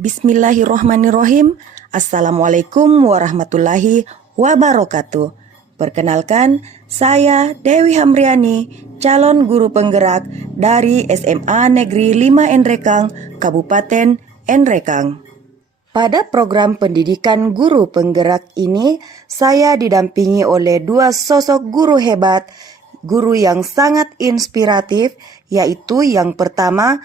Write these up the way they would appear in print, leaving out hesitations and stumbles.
Bismillahirrohmanirrohim. Assalamualaikum warahmatullahi wabarakatuh. Perkenalkan, saya Dewi Hamriani, calon guru penggerak dari SMA Negeri 5 Enrekang, Kabupaten Enrekang. Pada program pendidikan guru penggerak ini, saya didampingi oleh dua sosok guru hebat, guru yang sangat inspiratif, yaitu yang pertama,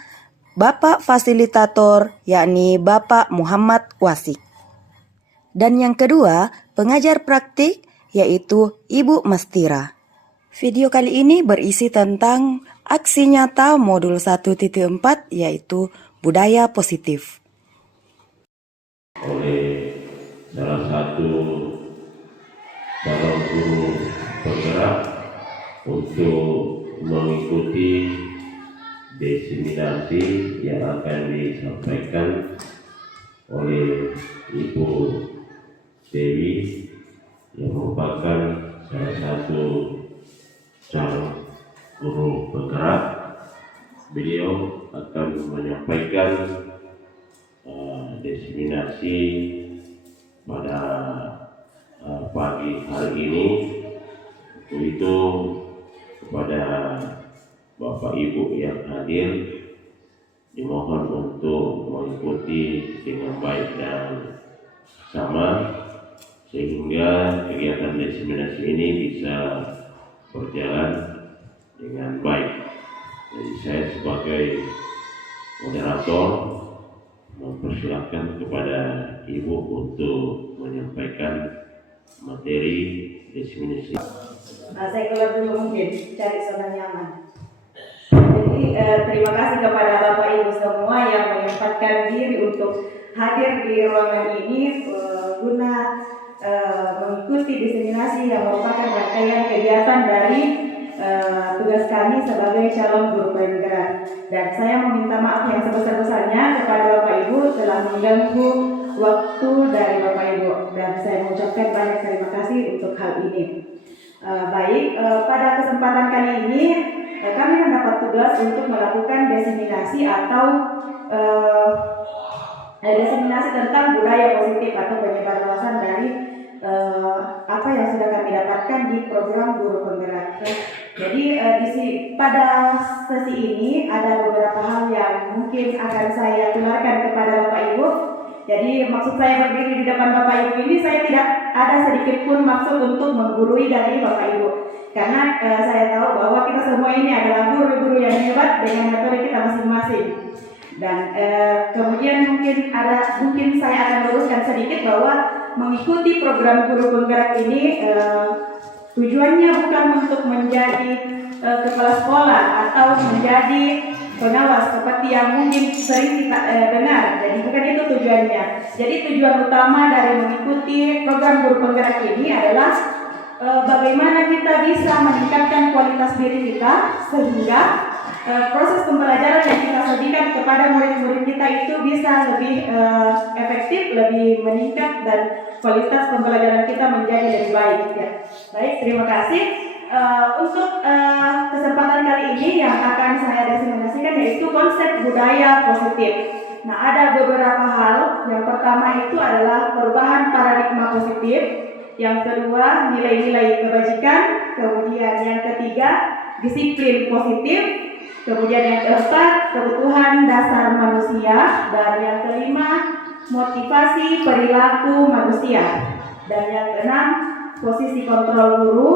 Bapak Fasilitator, yakni Bapak Muhammad Wasik. Dan yang kedua, pengajar praktik, yaitu Ibu Mastira. Video kali ini berisi tentang aksi nyata modul 1.4, yaitu budaya positif. Oleh salah satu calon guru penggerak untuk mengikuti diseminasi yang akan disampaikan oleh Ibu Dewi yang merupakan salah satu calon guru penggerak. Beliau akan menyampaikan diseminasi pada pagi hari ini. Untuk itu kepada Bapak Ibu yang hadir dimohon untuk mengikuti dengan baik dan sama sehingga kegiatan diseminasi ini bisa berjalan dengan baik. Jadi saya sebagai moderator mempersilahkan kepada Ibu untuk menyampaikan materi diseminasi. Saya keluar dulu mungkin, cari zona nyaman. Jadi terima kasih kepada Bapak Ibu semua yang menyempatkan diri untuk hadir di ruangan ini guna mengikuti diseminasi yang merupakan rangkaian kegiatan dari tugas kami sebagai calon guru penggerak. Dan saya meminta maaf yang sebesar-besarnya kepada Bapak Ibu telah mengganggu waktu dari Bapak Ibu, dan saya mengucapkan banyak terima kasih untuk hal ini. Pada kesempatan kali ini kami mendapat tugas untuk melakukan diseminasi atau diseminasi tentang budaya positif atau penyebarluasan dari apa yang sudah kami dapatkan di program guru penggerak. Jadi pada sesi ini ada beberapa hal yang mungkin akan saya tularkan kepada Bapak Ibu. Jadi maksud saya berdiri di depan Bapak Ibu ini, saya tidak ada sedikit pun maksud untuk menggurui dari Bapak Ibu. Karena saya tahu bahwa kita semua ini adalah guru-guru yang hebat dengan metode kita masing-masing. Dan kemudian mungkin saya akan luruskan sedikit bahwa mengikuti program guru penggerak ini tujuannya bukan untuk menjadi kepala sekolah atau menjadi pengawas seperti yang mungkin sering kita dengar. Jadi bukan itu tujuannya. Jadi tujuan utama dari mengikuti program guru penggerak ini adalah bagaimana kita bisa meningkatkan kualitas diri kita sehingga proses pembelajaran yang kita sajikan kepada murid-murid kita itu bisa lebih efektif, lebih meningkat, dan kualitas pembelajaran kita menjadi lebih baik. Ya. Baik, terima kasih. Untuk kesempatan kali ini yang akan saya diseminasikan yaitu konsep budaya positif. Nah, ada beberapa hal. Yang pertama itu adalah perubahan paradigma positif. Yang kedua, nilai-nilai kebajikan. Kemudian yang ketiga, disiplin positif. Kemudian yang keempat, kebutuhan dasar manusia. Dan yang kelima, motivasi perilaku manusia. Dan yang keenam, posisi kontrol guru.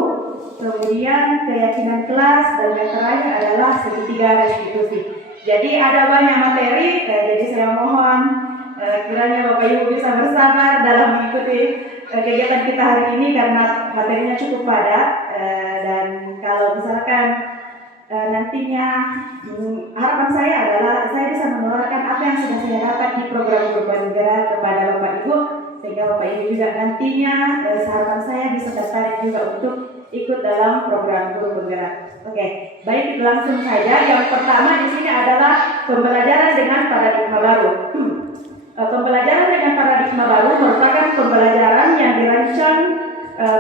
Kemudian keyakinan kelas, dan yang terakhir adalah segitiga restitusi. Jadi ada banyak materi, jadi saya mohon kiranya Bapak Ibu bisa bersabar dalam mengikuti kegiatan kita hari ini karena materinya cukup padat. Dan kalau misalkan nantinya harapan saya adalah saya bisa menularkan apa yang sudah saya dapat di program guru penggerak kepada Bapak Ibu, sehingga Bapak Ibu juga nantinya harapan saya bisa tertarik juga untuk ikut dalam program guru penggerak. Oke, baik, langsung saja. Yang pertama di sini adalah pembelajaran dengan paradigma baru. Pembelajaran dengan paradigma baru merupakan pembelajaran yang dirancang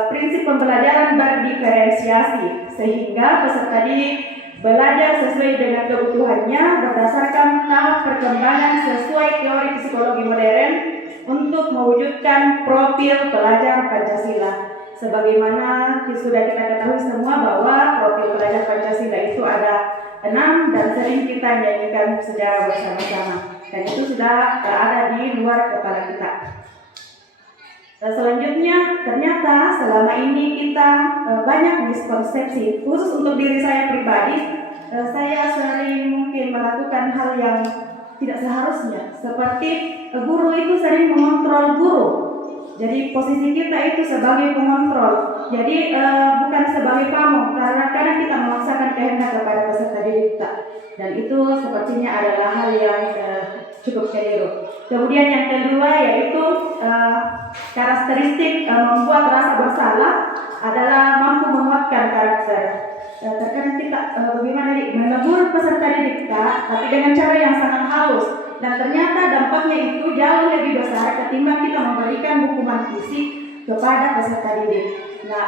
prinsip pembelajaran berdiferensiasi sehingga peserta didik belajar sesuai dengan kebutuhannya berdasarkan tahap perkembangan sesuai teori psikologi modern untuk mewujudkan profil pelajar Pancasila. Sebagaimana sudah kita ketahui semua bahwa profil pelajar Pancasila itu ada 6 dan sering kita nyanyikan secara bersama-sama, dan itu sudah ada di luar kepala kita. Selanjutnya, ternyata selama ini kita banyak miskonsepsi. Khusus untuk diri saya pribadi, saya sering mungkin melakukan hal yang tidak seharusnya. Seperti guru itu sering mengontrol guru. Jadi posisi kita itu sebagai pengontrol. Jadi bukan sebagai pamong, karena kadang kita memaksakan kehendak kepada peserta didik kita. Dan itu sepertinya adalah hal yang cukup keliru. Kemudian yang kedua yaitu karakteristik membuat rasa bersalah adalah mampu menguatkan karakter. Terkadang kita bagaimana menegur peserta didik kita, tapi dengan cara yang sangat halus, dan ternyata dampaknya itu jauh lebih besar ketimbang kita memberikan hukuman fisik kepada peserta didik. Nah,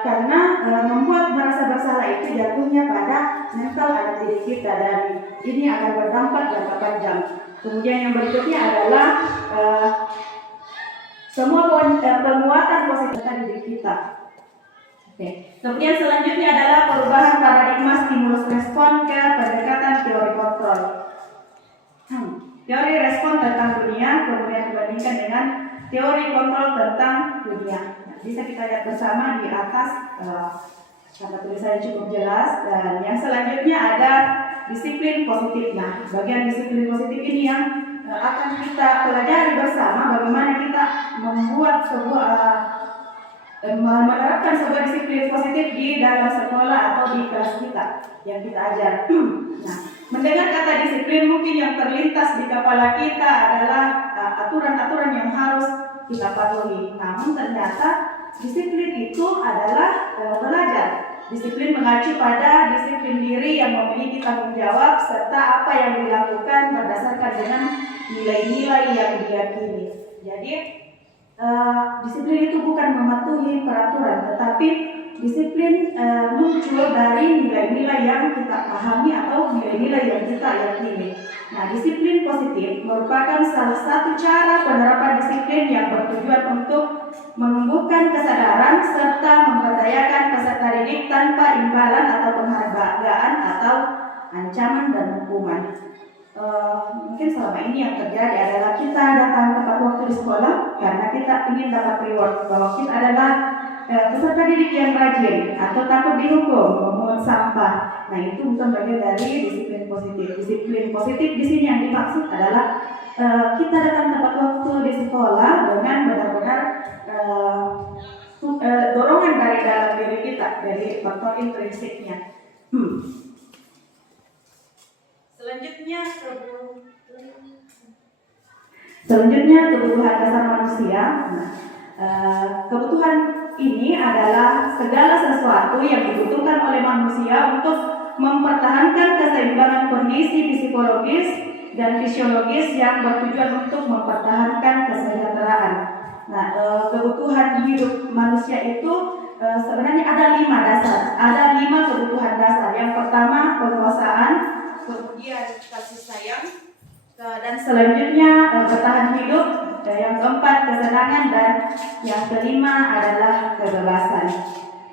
karena membuat merasa bersalah itu jatuhnya pada mental anak didik kita, dan ini akan berdampak jangka panjang. Kemudian yang berikutnya adalah semua penguatan positif didik kita. Oke. Kemudian selanjutnya adalah perubahan paradigma stimulus respon ke pendekatan teori kontrol. Teori respon tentang dunia kemudian dibandingkan dengan teori kontrol tentang dunia. Nah, bisa kita lihat bersama di atas karena tulisannya cukup jelas. Dan yang selanjutnya ada disiplin positif. Nah, bagian disiplin positif ini yang akan kita pelajari bersama bagaimana kita membuat menerapkan sebuah disiplin positif di dalam sekolah atau di kelas kita yang kita ajar. Nah, mendengar kata disiplin mungkin yang terlintas di kepala kita adalah aturan-aturan yang harus kita patuhi. Namun ternyata disiplin itu adalah belajar. Disiplin mengacu pada disiplin diri yang memiliki tanggung jawab serta apa yang dilakukan berdasarkan dengan nilai-nilai yang diyakini. Jadi disiplin itu bukan mematuhi peraturan, tetapi disiplin muncul dari nilai-nilai yang kita pahami atau nilai-nilai yang kita yakini. Nah, disiplin positif merupakan salah satu cara penerapan disiplin yang bertujuan untuk menumbuhkan kesadaran serta memberdayakan peserta didik tanpa imbalan atau penghargaan atau ancaman dan hukuman. Mungkin selama ini yang terjadi adalah kita datang tepat waktu di sekolah karena kita ingin dapat reward bahwa kita adalah peserta didik yang rajin atau takut dihukum memungut sampah. Nah, itu bukan bagian dari disiplin positif. Disiplin positif di sini yang dimaksud adalah kita datang tepat waktu di sekolah dengan benar-benar dorongan dari dalam diri kita, dari faktor intrinsiknya. Selanjutnya kebutuhan dasar manusia. Nah, kebutuhan ini adalah segala sesuatu yang dibutuhkan oleh manusia untuk mempertahankan keseimbangan kondisi psikologis dan fisiologis yang bertujuan untuk mempertahankan kesejahteraan. Nah, kebutuhan hidup manusia itu sebenarnya ada 5 dasar. Ada 5 kebutuhan dasar. Yang pertama penguasaan, kemudian kasih sayang, dan selanjutnya bertahan hidup, yang keempat kesenangan, dan yang kelima adalah kebebasan.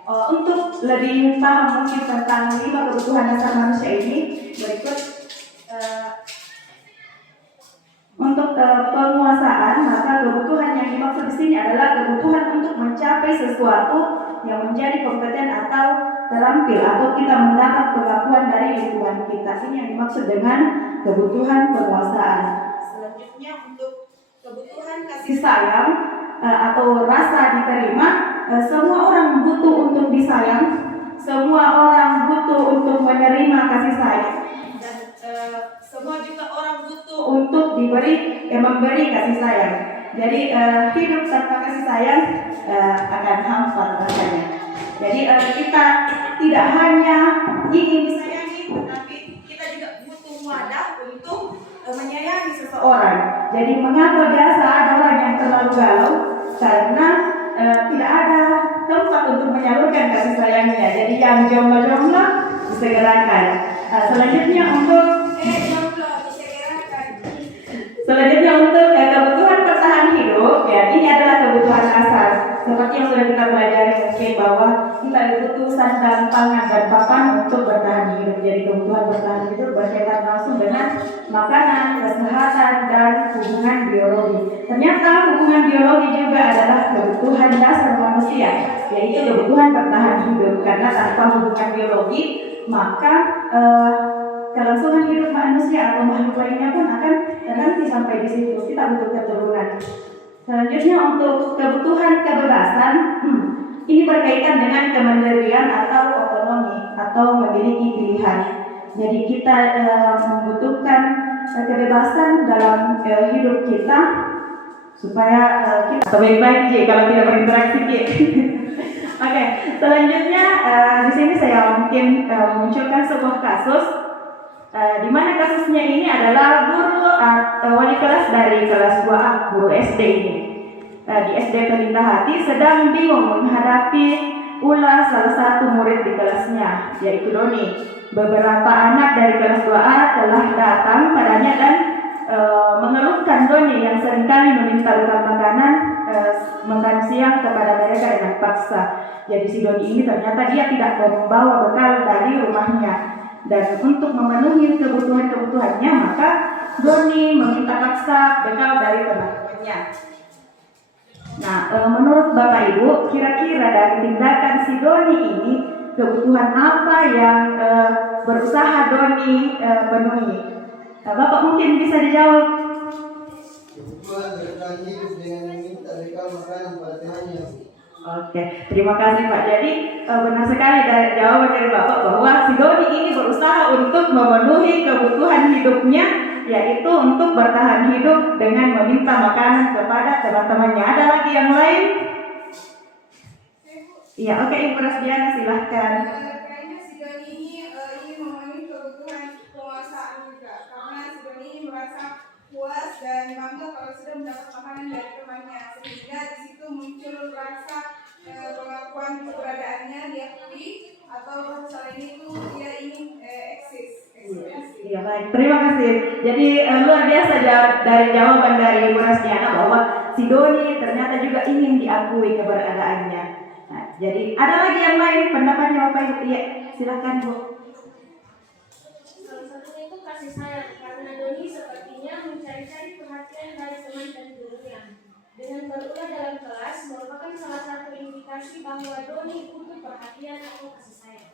Untuk lebih paham mungkin tentang 5 kebutuhan dasar manusia ini, berikut untuk penguasaan, maka kebutuhan yang dimaksud di sini adalah kebutuhan untuk mencapai sesuatu yang menjadi kompeten atau terampil atau kita mendapat pengakuan dari lingkungan kita. Ini yang dimaksud dengan kebutuhan penguasaan. Selanjutnya untuk kebutuhan kasih sayang atau rasa diterima, semua orang butuh untuk disayang, semua orang butuh untuk menerima kasih sayang, dan semua juga orang butuh untuk memberi kasih sayang. Jadi hidup tanpa kasih sayang akan hampa rasanya. Jadi kita tidak hanya ingin disayangi, tetapi kita juga butuh wadah untuk menyayangi seseorang. Jadi mengapa biasa ada orang yang terlalu galau? Karena tidak ada tempat untuk menyalurkan kasih sayangnya. Jadi yang jomblo-jomblo disegerakan. Ternyata hubungan biologi juga adalah kebutuhan dasar manusia, yaitu kebutuhan bertahan hidup. Karena tanpa hubungan biologi, maka kelangsungan hidup manusia atau makhluk lainnya pun akan terhenti sampai di situ. Kita butuh keturunan. Selanjutnya untuk kebutuhan kebebasan, ini berkaitan dengan kemandirian atau otonomi atau memiliki pilihan. Jadi kita membutuhkan kebebasan dalam hidup kita supaya kita baik-baik kalau tidak berinteraksi. Oke, selanjutnya di sini saya mungkin memunculkan sebuah kasus di mana kasusnya ini adalah guru wali kelas dari kelas 2A, guru SD ini. Di SD Pelindah Hati sedang bingung menghadapi ulah salah satu murid di kelasnya, yaitu Doni. Beberapa anak dari kelas 2A telah datang padanya dan mengeluhkan Doni yang seringkali meminta bekal makanan makan siang kepada mereka dengan paksa. Jadi si Doni ini ternyata dia tidak membawa bekal dari rumahnya. Dan untuk memenuhi kebutuhannya, maka Doni meminta paksa bekal dari teman-temannya. Nah, menurut Bapak Ibu, kira-kira dari tindakan si Doni ini, kebutuhan apa yang berusaha Doni penuhi? Bapak mungkin bisa dijawab. Kebutuhan bertahan hidup dengan meminta bekal makanan pada temannya. Oke, terima kasih Pak. Jadi benar sekali dari jawaban dari Bapak bahwa si Doni ini berusaha untuk memenuhi kebutuhan hidupnya, yaitu untuk bertahan hidup dengan meminta makanan kepada teman-temannya. Ada lagi yang lain? Iya, oke, Ibu Rasdiana silahkan. Kayaknya si Doni ini ingin memenuhi kebutuhan penguasaan juga, karena si Doni ini merasa puas dan bangga kalau sudah mendapat makanan dari temannya, sehingga di situ muncul rasa pengakuan keberadaannya diakui atau selain itu dia ingin eksis. Iya baik, terima kasih. Jadi luar biasa dari jawaban dari Ibu Rasdiana bahwa si Doni ternyata juga ingin diakui keberadaannya. Nah, jadi ada lagi yang lain pendapatnya Bapak Ibu? Iya, silakan Bu. Salah satunya itu kasih sayang, karena Doni sepertinya mencari-cari perhatian dari teman dan gurunya. Dengan berulah dalam kelas merupakan salah satu indikasi bahwa Doni butuh perhatian atau kasih sayang.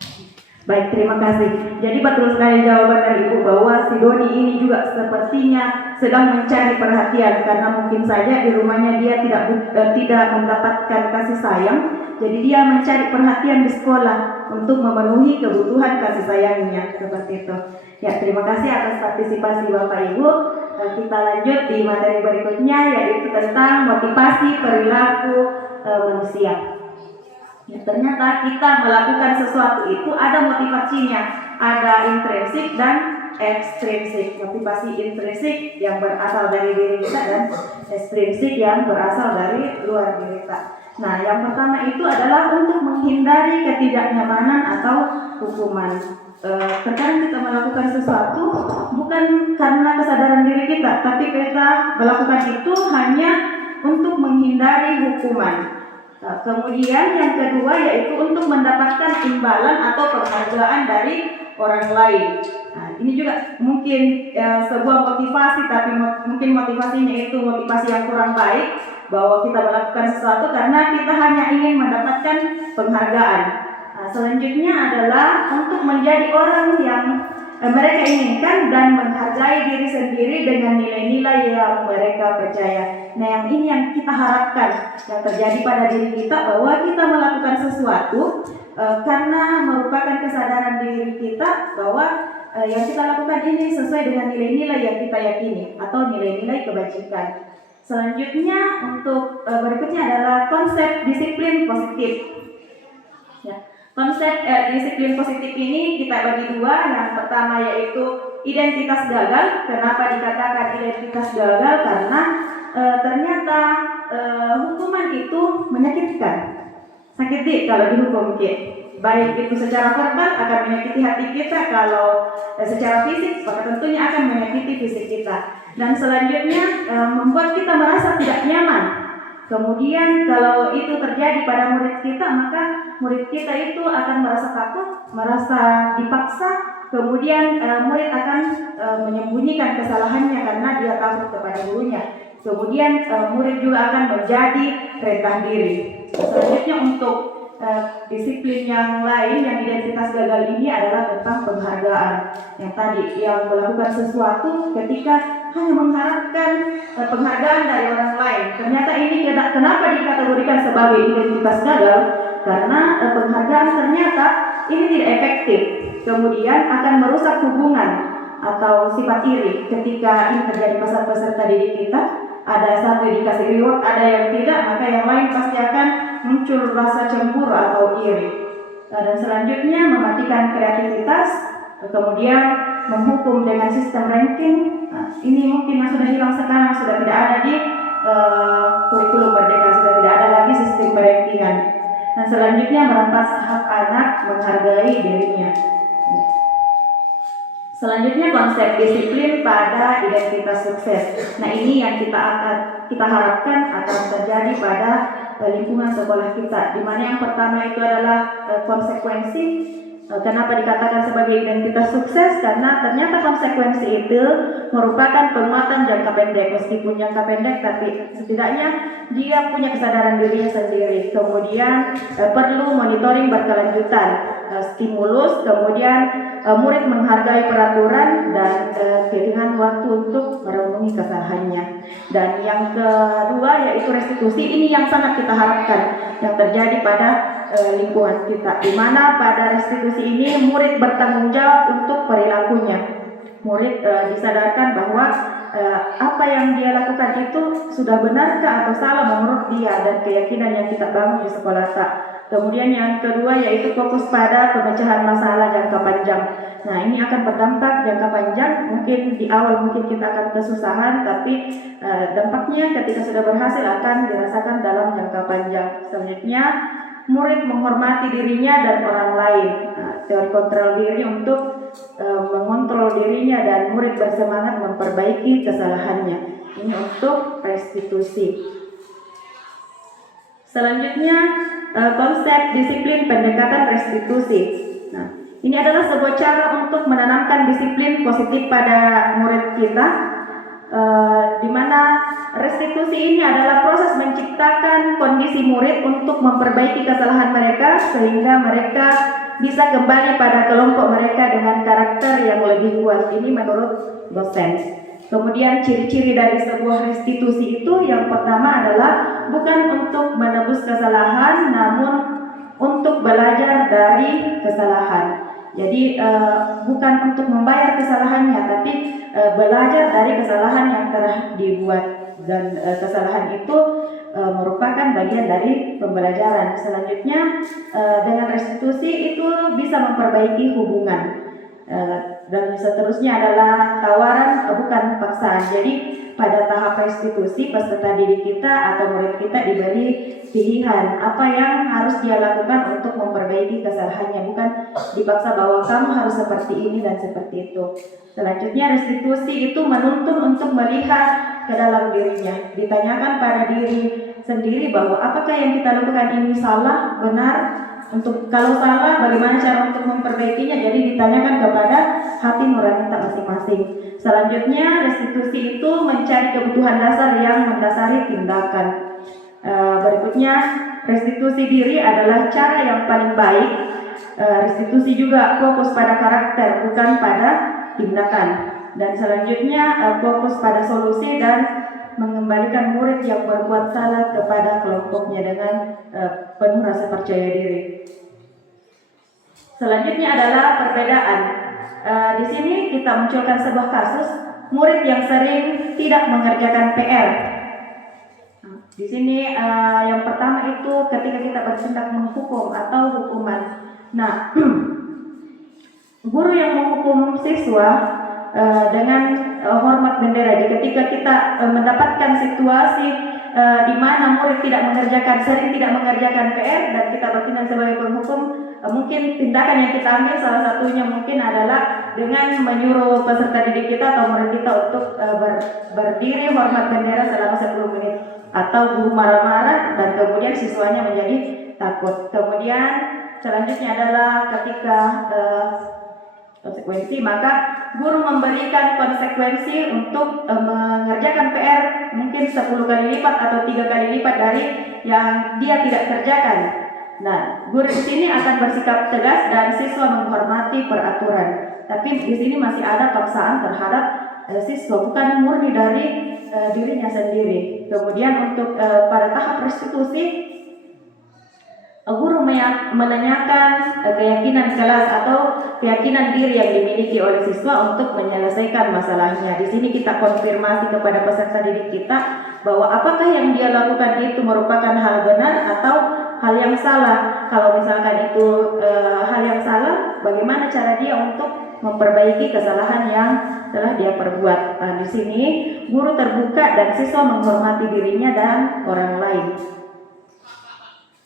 Baik, terima kasih. Jadi betul sekali jawaban dari Ibu bahwa si Doni ini juga sepertinya sedang mencari perhatian karena mungkin saja di rumahnya dia tidak mendapatkan kasih sayang. Jadi dia mencari perhatian di sekolah untuk memenuhi kebutuhan kasih sayangnya, seperti itu. Ya, terima kasih atas partisipasi Bapak Ibu. Kita lanjut di materi berikutnya, yaitu tentang motivasi perilaku manusia. Ya, ternyata kita melakukan sesuatu itu ada motivasinya, ada intrinsik dan ekstrinsik. Motivasi intrinsik yang berasal dari diri kita dan ekstrinsik yang berasal dari luar diri kita. Nah, yang pertama itu adalah untuk menghindari ketidaknyamanan atau hukuman. Terkadang kita melakukan sesuatu bukan karena kesadaran diri kita, tapi kita melakukan itu hanya untuk menghindari hukuman. Kemudian yang kedua yaitu untuk mendapatkan imbalan atau penghargaan dari orang lain. Nah, ini juga mungkin sebuah motivasi, tapi mungkin motivasinya itu motivasi yang kurang baik, bahwa kita melakukan sesuatu karena kita hanya ingin mendapatkan penghargaan. Nah, selanjutnya adalah untuk menjadi orang yang mereka inginkan dan menghargai diri sendiri dengan nilai-nilai yang mereka percaya. Nah, yang ini yang kita harapkan yang terjadi pada diri kita, bahwa kita melakukan sesuatu karena merupakan kesadaran diri kita bahwa yang kita lakukan ini sesuai dengan nilai-nilai yang kita yakini atau nilai-nilai kebajikan. Selanjutnya untuk berikutnya adalah konsep disiplin positif. Ya. Konsep disiplin positif ini kita bagi dua. Yang pertama yaitu identitas gagal. Kenapa dikatakan identitas gagal? Karena ternyata hukuman itu menyakitkan, sakit kalau dihukum. Baik itu secara verbal akan menyakiti hati kita, kalau secara fisik maka tentunya akan menyakiti fisik kita. Dan selanjutnya membuat kita merasa tidak nyaman. Kemudian kalau itu terjadi pada murid kita, maka murid kita itu akan merasa takut, merasa dipaksa. Kemudian murid akan menyembunyikan kesalahannya karena dia takut kepada gurunya. Kemudian murid juga akan menjadi rendah diri. Selanjutnya untuk disiplin yang lain yang identitas gagal ini adalah tentang penghargaan. Yang tadi yang melakukan sesuatu ketika hanya mengharapkan penghargaan dari orang lain. Ternyata ini kenapa dikategorikan sebagai identitas gagal? Karena penghargaan ternyata ini tidak efektif. Kemudian akan merusak hubungan atau sifat iri. Ketika ini terjadi pada peserta didik kita, ada satu yang dikasih reward, ada yang tidak, maka yang lain pasti akan muncul rasa cemburu atau iri. Dan selanjutnya mematikan kreativitas, kemudian menghukum dengan sistem ranking. Nah, ini mungkin yang sudah hilang sekarang, sudah tidak ada di kurikulum Merdeka, sudah tidak ada lagi sistem perankingan. Dan selanjutnya merampas hak anak menghargai dirinya. Selanjutnya konsep disiplin pada identitas sukses. Nah, ini yang kita harapkan akan terjadi pada lingkungan sekolah kita. Di mana yang pertama itu adalah konsekuensi. Kenapa dikatakan sebagai identitas sukses? Karena ternyata konsekuensi itu merupakan penguatan jangka pendek. Meskipun jangka pendek, tapi setidaknya dia punya kesadaran dirinya sendiri. Kemudian perlu monitoring berkelanjutan, stimulus, kemudian murid menghargai peraturan dan dengan waktu untuk merenungi kesalahannya. Dan yang kedua yaitu restitusi. Ini yang sangat kita harapkan yang terjadi pada lingkungan kita, di mana pada restitusi ini murid bertanggung jawab untuk perilakunya. Murid disadarkan bahwa apa yang dia lakukan itu sudah benarkah atau salah menurut dia dan keyakinan yang kita bangun di sekolah tak. Kemudian yang kedua yaitu fokus pada pemecahan masalah jangka panjang. Nah, ini akan berdampak jangka panjang. Mungkin di awal mungkin kita akan kesusahan, tapi dampaknya ketika sudah berhasil akan dirasakan dalam jangka panjang. Selanjutnya murid menghormati dirinya dan orang lain. Nah, teori kontrol diri untuk mengontrol dirinya dan murid bersemangat memperbaiki kesalahannya. Ini untuk restitusi. Selanjutnya konsep disiplin pendekatan restitusi. Nah, ini adalah sebuah cara untuk menanamkan disiplin positif pada murid kita, di mana restitusi ini adalah proses menciptakan kondisi murid untuk memperbaiki kesalahan mereka sehingga mereka bisa kembali pada kelompok mereka dengan karakter yang lebih kuat. Ini menurut dosen. Kemudian ciri-ciri dari sebuah restitusi itu yang pertama adalah bukan untuk menebus kesalahan, namun untuk belajar dari kesalahan. Jadi bukan untuk membayar kesalahannya, tapi belajar dari kesalahan yang telah dibuat, dan kesalahan itu merupakan bagian dari pembelajaran. Selanjutnya dengan restitusi itu bisa memperbaiki hubungan. Dan seterusnya adalah tawaran, bukan paksaan. Jadi pada tahap restitusi peserta didik kita atau murid kita diberi pilihan apa yang harus dia lakukan untuk memperbaiki kesalahannya, bukan dipaksa bahwa kamu harus seperti ini dan seperti itu. Selanjutnya restitusi itu menuntun untuk melihat ke dalam dirinya, ditanyakan pada diri sendiri bahwa apakah yang kita lakukan ini salah, benar. Untuk kalau salah, bagaimana cara untuk memperbaikinya? Jadi ditanyakan kepada hati nurani kita masing-masing. Selanjutnya restitusi itu mencari kebutuhan dasar yang mendasari tindakan. Berikutnya restitusi diri adalah cara yang paling baik. Restitusi juga fokus pada karakter, bukan pada tindakan. Dan selanjutnya fokus pada solusi dan mengembalikan murid yang berbuat salah kepada kelompoknya dengan penuh rasa percaya diri. Selanjutnya adalah perbedaan. Di sini kita munculkan sebuah kasus murid yang sering tidak mengerjakan PR. Di sini yang pertama itu ketika kita bertindak menghukum atau hukuman. Nah, guru yang menghukum siswa dengan hormat bendera. Jadi ketika kita mendapatkan situasi di mana murid sering tidak mengerjakan PR dan kita bertindak sebagai penghukum, mungkin tindakan yang kita ambil salah satunya mungkin adalah dengan menyuruh peserta didik kita atau murid kita untuk berdiri hormat bendera selama 10 menit, atau guru marah-marah dan kemudian siswanya menjadi takut. Kemudian selanjutnya adalah ketika konsekuensi, maka guru memberikan konsekuensi untuk mengerjakan PR mungkin 10 kali lipat atau 3 kali lipat dari yang dia tidak kerjakan. Nah, guru di sini akan bersikap tegas dan siswa menghormati peraturan. Tapi di sini masih ada paksaan terhadap siswa, bukan murni dari dirinya sendiri. Kemudian untuk pada tahap restitusi, guru menanyakan keyakinan kelas atau keyakinan diri yang dimiliki oleh siswa untuk menyelesaikan masalahnya. Di sini kita konfirmasi kepada peserta didik kita bahwa apakah yang dia lakukan itu merupakan hal benar atau hal yang salah. Kalau misalkan itu hal yang salah, bagaimana cara dia untuk memperbaiki kesalahan yang telah dia perbuat. Nah, di sini guru terbuka dan siswa menghormati dirinya dan orang lain.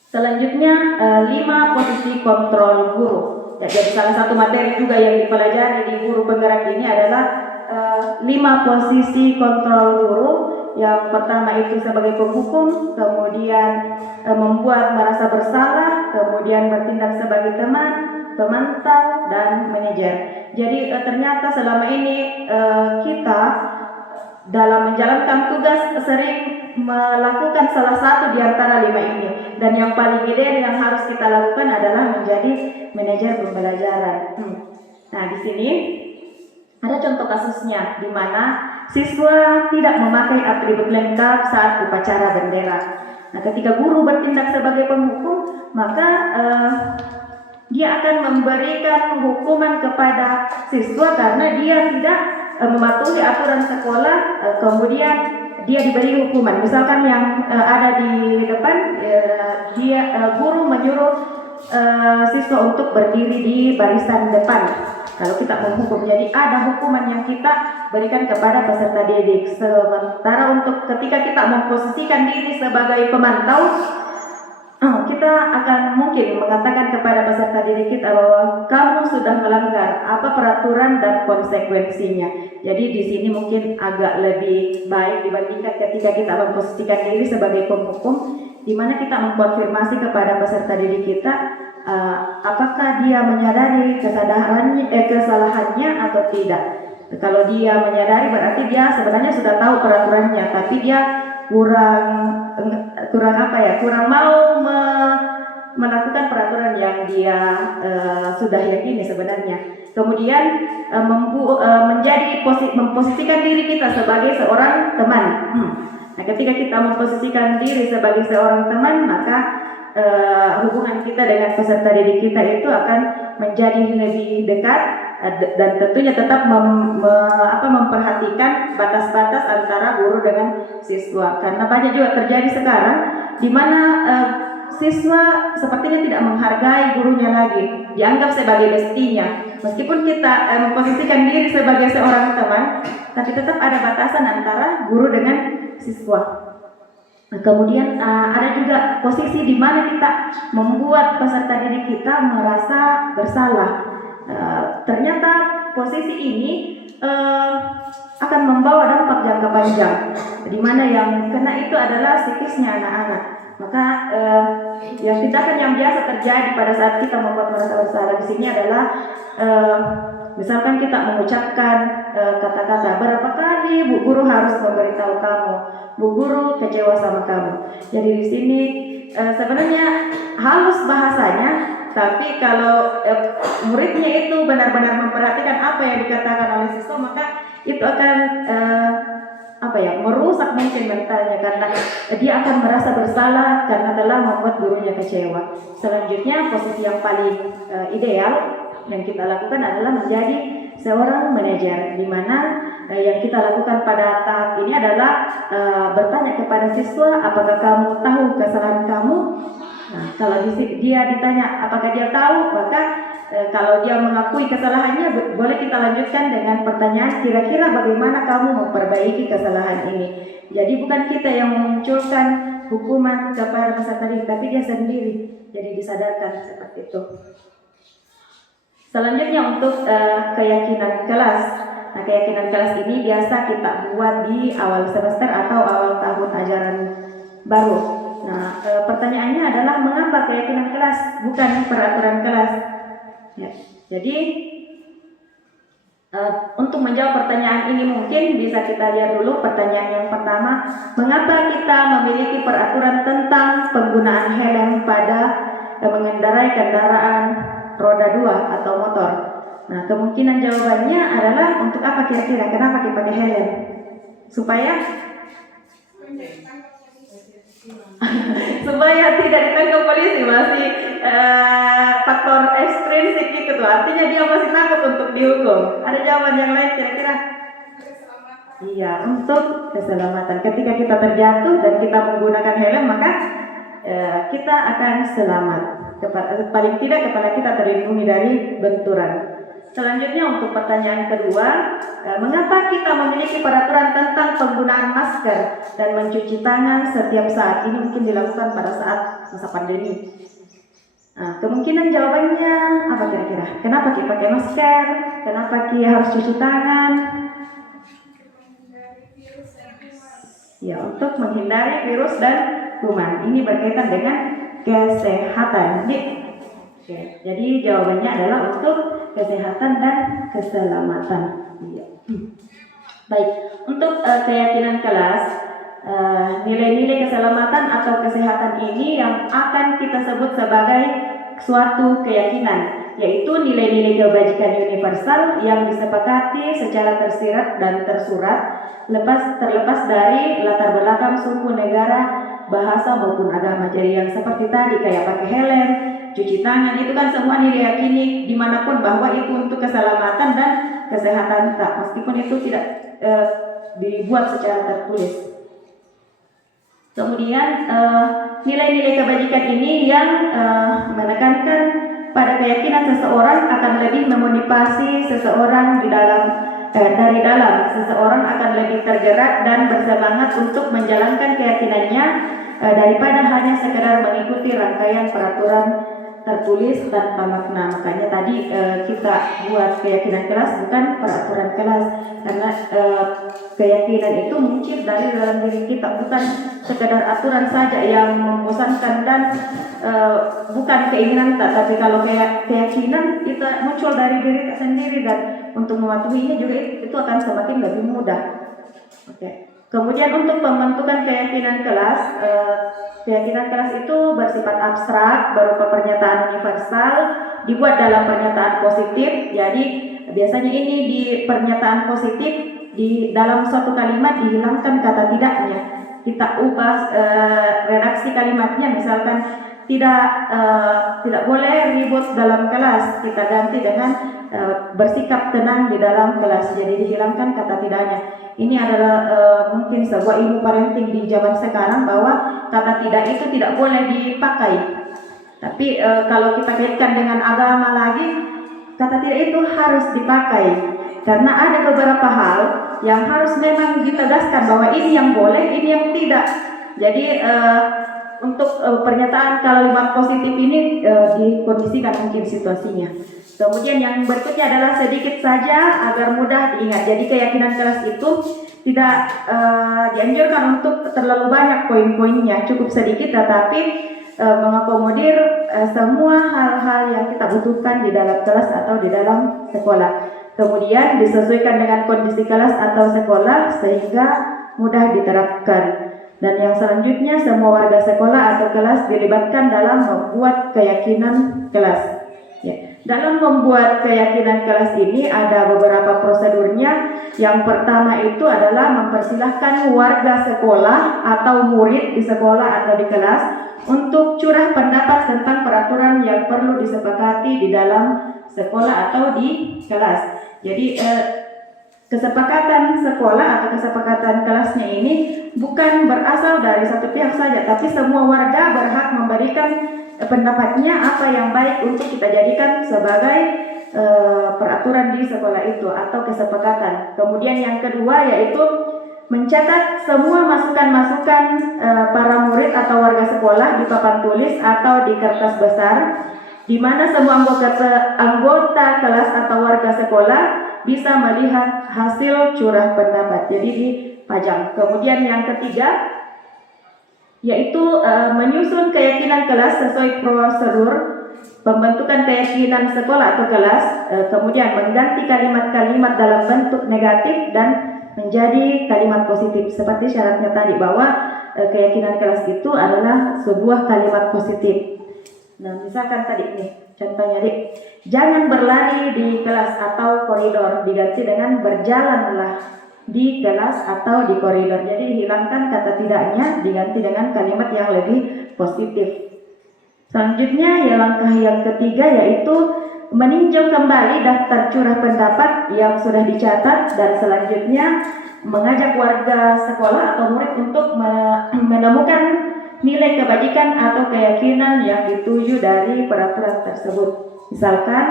Selanjutnya 5 posisi kontrol guru. Jadi salah satu materi juga yang dipelajari di guru penggerak ini adalah 5 posisi kontrol guru. Yang pertama itu sebagai penghukum, kemudian membuat merasa bersalah, kemudian bertindak sebagai teman, pemantau, dan manajer. Jadi ternyata selama ini kita dalam menjalankan tugas sering melakukan salah satu di antara 5 ini, dan yang paling ideal yang harus kita lakukan adalah menjadi manajer pembelajaran. Nah, di sini ada contoh kasusnya di mana siswa tidak memakai atribut lengkap saat upacara bendera. Nah, ketika guru bertindak sebagai penghukum, maka dia akan memberikan hukuman kepada siswa karena dia tidak mematuhi aturan sekolah, kemudian dia diberi hukuman. Misalkan yang ada di depan, guru menyuruh siswa untuk berdiri di barisan depan. Kalau kita menghukum, jadi ada hukuman yang kita berikan kepada peserta didik. Sementara untuk ketika kita memposisikan diri sebagai pemantau, kita akan mungkin mengatakan kepada peserta didik kita bahwa kamu sudah melanggar apa peraturan dan konsekuensinya. Jadi di sini mungkin agak lebih baik dibandingkan ketika kita memposisikan diri sebagai penghukum, di mana kita mengkonfirmasi kepada peserta didik kita apakah dia menyadari kesalahannya atau tidak. Kalau dia menyadari berarti dia sebenarnya sudah tahu peraturannya, tapi dia kurang mau melakukan peraturan yang dia sudah yakini sebenarnya. Kemudian memposisikan diri kita sebagai seorang teman. Nah, ketika kita memposisikan diri sebagai seorang teman, maka hubungan kita dengan peserta didik kita itu akan menjadi lebih dekat, dan tentunya tetap memperhatikan batas-batas antara guru dengan siswa. Karena banyak juga terjadi sekarang di mana siswa sepertinya tidak menghargai gurunya lagi, dianggap sebagai bestinya. Meskipun kita memposisikan diri sebagai seorang teman, tapi tetap ada batasan antara guru dengan siswa. Nah, kemudian ada juga posisi di mana kita membuat peserta didik kita merasa bersalah. Ternyata posisi ini akan membawa dampak jangka panjang, di mana yang kena itu adalah psikisnya anak-anak. Maka yang tindakan yang biasa terjadi pada saat kita membuat merasa bersalah di sini adalah misalkan kita mengucapkan kata-kata, berapa kali Bu Guru harus memberitahu kamu, Bu Guru kecewa sama kamu. Jadi di sini sebenarnya halus bahasanya, tapi kalau muridnya itu benar-benar memperhatikan apa yang dikatakan oleh siswa, maka itu akan merusak mungkin mentalnya, karena dia akan merasa bersalah karena telah membuat gurunya kecewa. Selanjutnya posisi yang paling ideal yang kita lakukan adalah menjadi seorang manajer, di mana yang kita lakukan pada tahap ini adalah bertanya kepada siswa, apakah kamu tahu kesalahan kamu? Nah, kalau dia ditanya apakah dia tahu, maka kalau dia mengakui kesalahannya, boleh kita lanjutkan dengan pertanyaan, kira-kira bagaimana kamu memperbaiki kesalahan ini. Jadi bukan kita yang memunculkan hukuman kepada peserta didik, tapi dia sendiri. Jadi disadarkan seperti itu. Selanjutnya untuk keyakinan kelas. Nah, keyakinan kelas ini biasa kita buat di awal semester atau awal tahun ajaran baru. Nah, pertanyaannya adalah mengapa keyakinan kelas bukan peraturan kelas? Ya, jadi Untuk menjawab pertanyaan ini mungkin bisa kita lihat dulu pertanyaan yang pertama, mengapa kita memiliki peraturan tentang penggunaan helm pada mengendarai kendaraan roda 2 atau motor? Nah, kemungkinan jawabannya adalah untuk apa kira-kira? Kenapa kita pakai helm? Supaya tidak ditangkap polisi, masih faktor ekstrinsik gitu. Artinya dia masih takut untuk dihukum. Ada jawaban yang lain kira-kira? Iya, untuk keselamatan. Ketika kita terjatuh dan kita menggunakan helm, maka kita akan selamat. Paling tidak kepala kita terlindungi dari benturan. Selanjutnya untuk pertanyaan kedua, mengapa kita memiliki peraturan tentang penggunaan masker dan mencuci tangan setiap saat? Ini mungkin dilakukan pada saat masa pandemi. Nah, kemungkinan jawabannya apa kira-kira? Kenapa kita pakai masker? Kenapa kita harus cuci tangan? Ya, untuk menghindari virus dan kuman. Ini berkaitan dengan kesehatan. Oke, jadi jawabannya adalah untuk kesehatan dan keselamatan. Baik, untuk keyakinan kelas, nilai-nilai keselamatan atau kesehatan ini yang akan kita sebut sebagai suatu keyakinan, yaitu nilai-nilai kebajikan universal yang disepakati secara tersirat dan tersurat, terlepas dari latar belakang suku, negara, bahasa maupun agama. Jadi yang seperti tadi kayak pakai helm, cuci tangan, itu kan semua diyakini dimanapun bahwa itu untuk keselamatan dan kesehatan kita, meskipun itu tidak dibuat secara tertulis. Kemudian nilai-nilai kebajikan ini yang menekankan pada keyakinan seseorang akan lebih memotivasi seseorang dari dalam seseorang akan lebih tergerak dan bersemangat untuk menjalankan keyakinannya daripada hanya sekedar mengikuti rangkaian peraturan tertulis tanpa makna. Makanya tadi kita buat keyakinan kelas bukan peraturan kelas, karena keyakinan itu muncul dari dalam diri kita, bukan sekedar aturan saja yang membosankan dan bukan keinginan kita. Tapi kalau keyakinan kita muncul dari diri kita sendiri dan untuk mematuhinya juga itu akan semakin lebih mudah. Oke. Kemudian untuk pembentukan keyakinan kelas itu bersifat abstrak berupa pernyataan universal dibuat dalam pernyataan positif. Jadi biasanya ini di pernyataan positif di dalam suatu kalimat dihilangkan kata tidaknya. Kita ubah redaksi kalimatnya, misalkan tidak boleh ribut dalam kelas, kita ganti dengan bersikap tenang di dalam kelas. Jadi dihilangkan kata tidaknya. Ini adalah mungkin sebuah ilmu parenting di zaman sekarang, bahwa kata tidak itu tidak boleh dipakai. Tapi kalau kita kaitkan dengan agama lagi, kata tidak itu harus dipakai, karena ada beberapa hal yang harus memang ditegaskan bahwa ini yang boleh, ini yang tidak. Jadi untuk pernyataan kalimat positif ini dikondisikan mungkin situasinya. Kemudian yang berikutnya adalah sedikit saja agar mudah diingat. Jadi keyakinan kelas itu tidak dianjurkan untuk terlalu banyak poin-poinnya, cukup sedikit tetapi mengakomodir semua hal-hal yang kita butuhkan di dalam kelas atau di dalam sekolah. Kemudian disesuaikan dengan kondisi kelas atau sekolah sehingga mudah diterapkan. Dan yang selanjutnya, semua warga sekolah atau kelas dilibatkan dalam membuat keyakinan kelas. Ya. Dalam membuat keyakinan kelas ini ada beberapa prosedurnya. Yang pertama itu adalah mempersilahkan warga sekolah atau murid di sekolah atau di kelas untuk curah pendapat tentang peraturan yang perlu disepakati di dalam sekolah atau di kelas. Jadi kesepakatan sekolah atau kesepakatan kelasnya ini bukan berasal dari satu pihak saja, tapi semua warga berhak memberikan pendapatnya apa yang baik untuk kita jadikan sebagai peraturan di sekolah itu atau kesepakatan. Kemudian yang kedua yaitu mencatat semua masukan-masukan para murid atau warga sekolah di papan tulis atau di kertas besar, di mana semua anggota kelas atau warga sekolah bisa melihat hasil curah pendapat. Jadi dipajang. Kemudian yang ketiga yaitu menyusun keyakinan kelas sesuai prosedur pembentukan keyakinan sekolah atau kelas, kemudian mengganti kalimat-kalimat dalam bentuk negatif dan menjadi kalimat positif seperti syaratnya tadi bahwa keyakinan kelas itu adalah sebuah kalimat positif. Nah, misalkan tadi nih contohnya jangan berlari di kelas atau koridor, diganti dengan berjalanlah di kelas atau di koridor. Jadi dihilangkan kata tidaknya, diganti dengan kalimat yang lebih positif. Selanjutnya langkah yang ketiga yaitu meninjau kembali daftar curah pendapat yang sudah dicatat dan selanjutnya mengajak warga sekolah atau murid untuk menemukan nilai kebajikan atau keyakinan yang dituju dari peraturan tersebut. Misalkan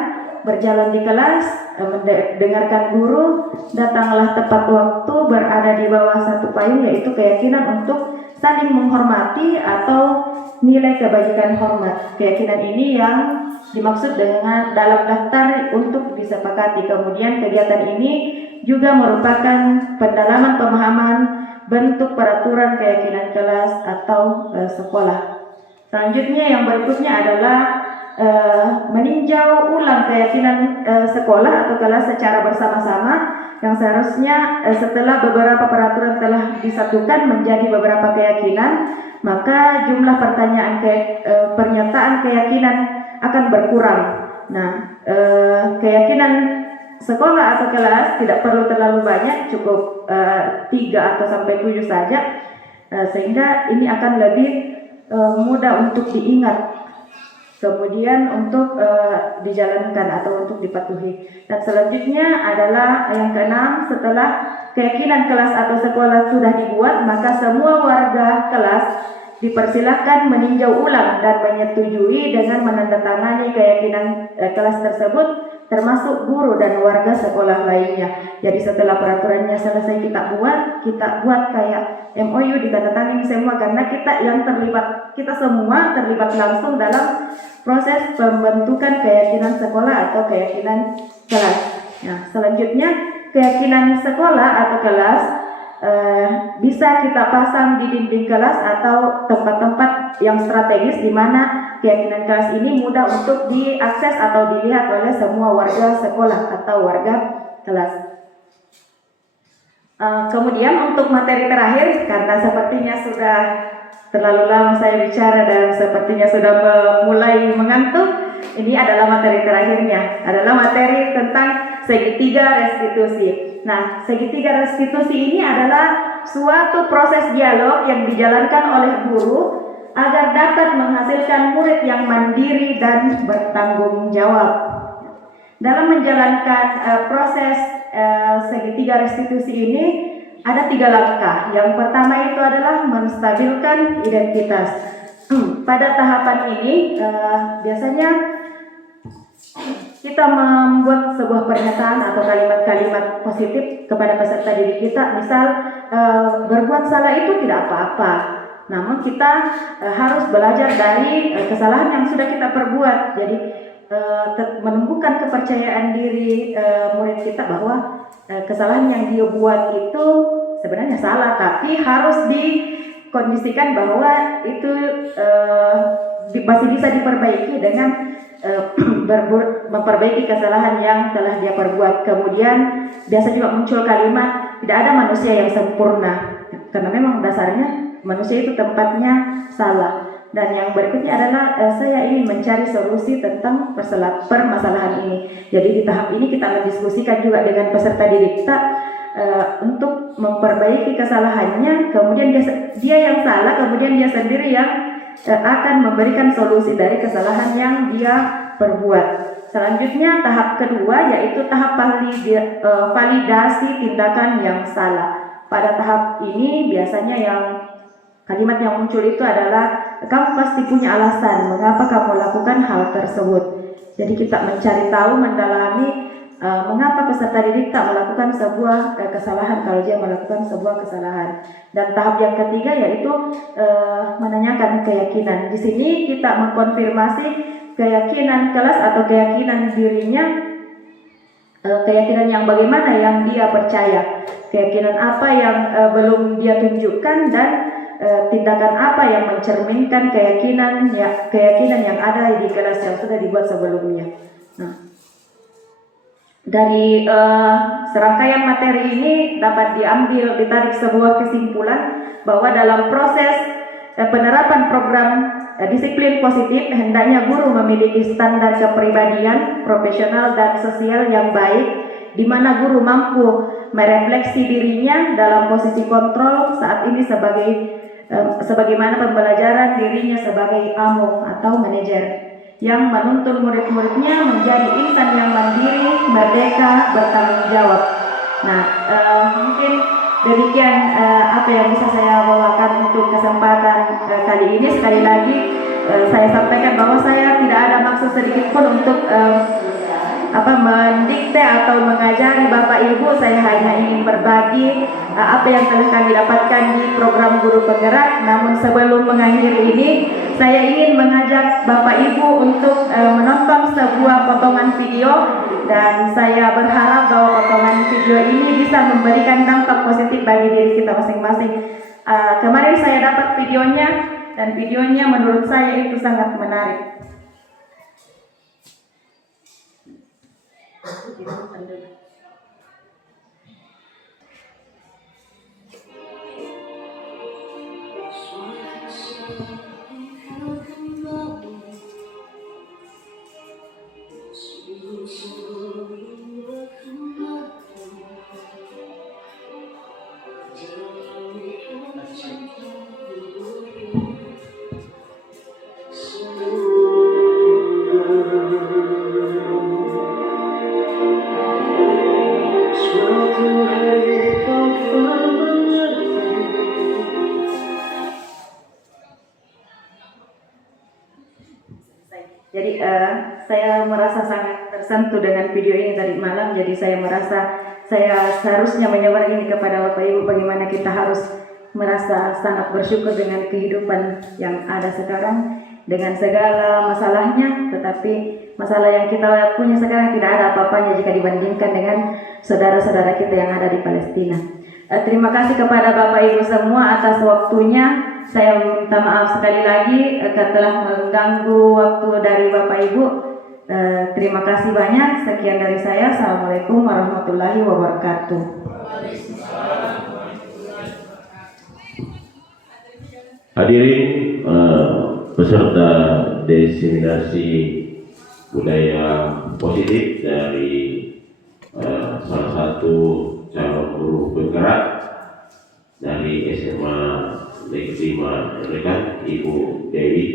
berjalan di kelas, mendengarkan guru, datanglah tepat waktu, berada di bawah satu payung, yaitu keyakinan untuk saling menghormati atau nilai kebajikan hormat. Keyakinan ini yang dimaksud dengan dalam daftar untuk disepakati. Kemudian kegiatan ini juga merupakan pendalaman pemahaman bentuk peraturan keyakinan kelas atau sekolah. Selanjutnya yang berikutnya adalah meninjau ulang keyakinan sekolah atau kelas secara bersama-sama yang seharusnya setelah beberapa peraturan telah disatukan menjadi beberapa keyakinan, maka jumlah pernyataan keyakinan akan berkurang. Nah, keyakinan sekolah atau kelas tidak perlu terlalu banyak, cukup 3 atau sampai 7 saja, sehingga ini akan lebih mudah untuk diingat, kemudian untuk dijalankan atau untuk dipatuhi. Dan selanjutnya adalah yang keenam, setelah keyakinan kelas atau sekolah sudah dibuat, maka semua warga kelas dipersilakan meninjau ulang dan menyetujui dengan menandatangani keyakinan kelas tersebut, termasuk guru dan warga sekolah lainnya. Jadi setelah peraturannya selesai kita buat kayak MOU, ditandatangani semua, karena kita semua terlibat langsung dalam proses pembentukan keyakinan sekolah atau keyakinan kelas. Nah, selanjutnya keyakinan sekolah atau kelas bisa kita pasang di dinding kelas atau tempat-tempat yang strategis di mana keyakinan kelas ini mudah untuk diakses atau dilihat oleh semua warga sekolah atau warga kelas. Kemudian untuk materi terakhir, karena sepertinya sudah terlalu lama saya bicara dan sepertinya sudah mulai mengantuk, ini adalah materi terakhirnya, adalah materi tentang segitiga restitusi. Nah, segitiga restitusi ini adalah suatu proses dialog yang dijalankan oleh guru agar dapat menghasilkan murid yang mandiri dan bertanggung jawab. Dalam menjalankan proses segitiga restitusi ini ada 3 langkah. Yang pertama itu adalah menstabilkan identitas. Pada tahapan ini biasanya kita membuat sebuah pernyataan atau kalimat-kalimat positif kepada peserta didik kita. Misal, berbuat salah itu tidak apa-apa, namun kita harus belajar dari kesalahan yang sudah kita perbuat. Jadi menumbuhkan kepercayaan diri murid kita bahwa kesalahan yang dia buat itu sebenarnya salah, tapi harus dikondisikan bahwa itu masih bisa diperbaiki dengan memperbaiki kesalahan yang telah dia perbuat. Kemudian biasa juga muncul kalimat tidak ada manusia yang sempurna, karena memang dasarnya manusia itu tempatnya salah. Dan yang berikutnya adalah saya ingin mencari solusi tentang permasalahan ini. Jadi di tahap ini kita mendiskusikan juga dengan peserta didik kita untuk memperbaiki kesalahannya. Kemudian dia yang salah, kemudian dia sendiri yang akan memberikan solusi dari kesalahan yang dia perbuat. Selanjutnya tahap kedua yaitu tahap validasi tindakan yang salah. Pada tahap ini biasanya yang kalimat yang muncul itu adalah kamu pasti punya alasan mengapa kamu lakukan hal tersebut. Jadi kita mencari tahu, mendalami mengapa peserta didik tak melakukan sebuah kesalahan kalau dia melakukan sebuah kesalahan. Dan tahap yang ketiga yaitu menanyakan keyakinan. Di sini kita mengkonfirmasi keyakinan kelas atau keyakinan dirinya, keyakinan yang bagaimana yang dia percaya, keyakinan apa yang belum dia tunjukkan, dan tindakan apa yang mencerminkan keyakinan yang ada di kelas yang sudah dibuat sebelumnya. Nah, dari serangkaian materi ini dapat ditarik sebuah kesimpulan bahwa dalam proses penerapan program disiplin positif, hendaknya guru memiliki standar kepribadian, profesional dan sosial yang baik, di mana guru mampu merefleksi dirinya dalam posisi kontrol saat ini sebagaimana pembelajaran dirinya sebagai amo atau manajer yang menuntun murid-muridnya menjadi insan yang mandiri, merdeka, bertanggung jawab. Nah, mungkin demikian apa yang bisa saya bawakan untuk kesempatan kali ini. Sekali lagi saya sampaikan bahwa saya tidak ada maksud sedikit pun untuk mendikte atau mengajari Bapak Ibu. Saya hanya ingin berbagi apa yang telah kami dapatkan di program Guru Penggerak. Namun sebelum mengakhiri ini, saya ingin mengajak Bapak Ibu untuk menonton sebuah potongan video, dan saya berharap bahwa potongan video ini bisa memberikan dampak positif bagi diri kita masing-masing. Kemarin saya dapat videonya, dan videonya menurut saya itu sangat menarik. Jadi saya merasa sangat tersentuh dengan video ini tadi malam. Jadi saya merasa saya seharusnya menyebar ini kepada Bapak Ibu, bagaimana kita harus merasa sangat bersyukur dengan kehidupan yang ada sekarang dengan segala masalahnya, tetapi masalah yang kita punya sekarang tidak ada apa-apanya jika dibandingkan dengan saudara-saudara kita yang ada di Palestina. Terima kasih kepada Bapak Ibu semua atas waktunya. Saya minta maaf sekali lagi telah mengganggu waktu dari Bapak Ibu. Terima kasih banyak. Sekian dari saya. Assalamualaikum warahmatullahi wabarakatuh. Hadirin peserta diseminasi budaya positif dari salah satu calon guru penggerak dari SMA Negeri 5 Rekan, Ibu Dewi.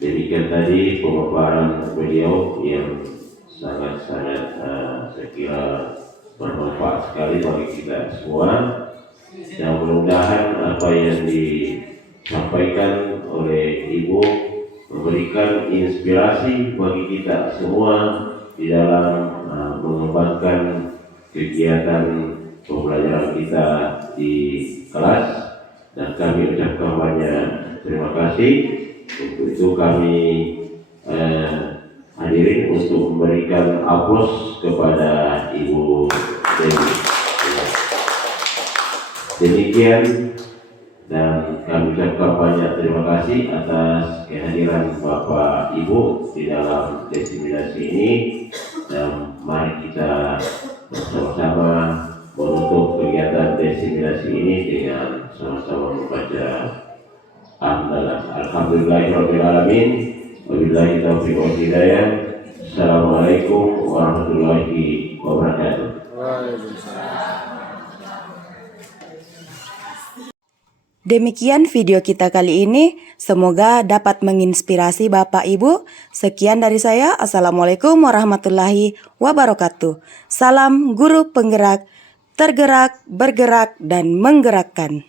Demikian tadi pemaparan beliau yang sangat-sangat saya kira bermanfaat sekali bagi kita semua, dan mudah-mudahan apa yang disampaikan oleh Ibu memberikan inspirasi bagi kita semua di dalam mengembangkan kegiatan pembelajaran kita di kelas. Dan kami ucapkan banyak terima kasih. Untuk itu kami hadirin untuk memberikan aplaus kepada Ibu Dewi. Demikian, dan kami ucapkan banyak terima kasih atas kehadiran Bapak Ibu di dalam diseminasi ini, dan mari kita bersama-sama menutup kegiatan diseminasi ini dengan sama-sama membaca Alhamdulillahirabbil alamin, wabillahi taufiq wal hidayah. Assalamualaikum warahmatullahi wabarakatuh. Demikian video kita kali ini. Semoga dapat menginspirasi Bapak Ibu. Sekian dari saya. Assalamualaikum warahmatullahi wabarakatuh. Salam Guru Penggerak, tergerak, bergerak, dan menggerakkan.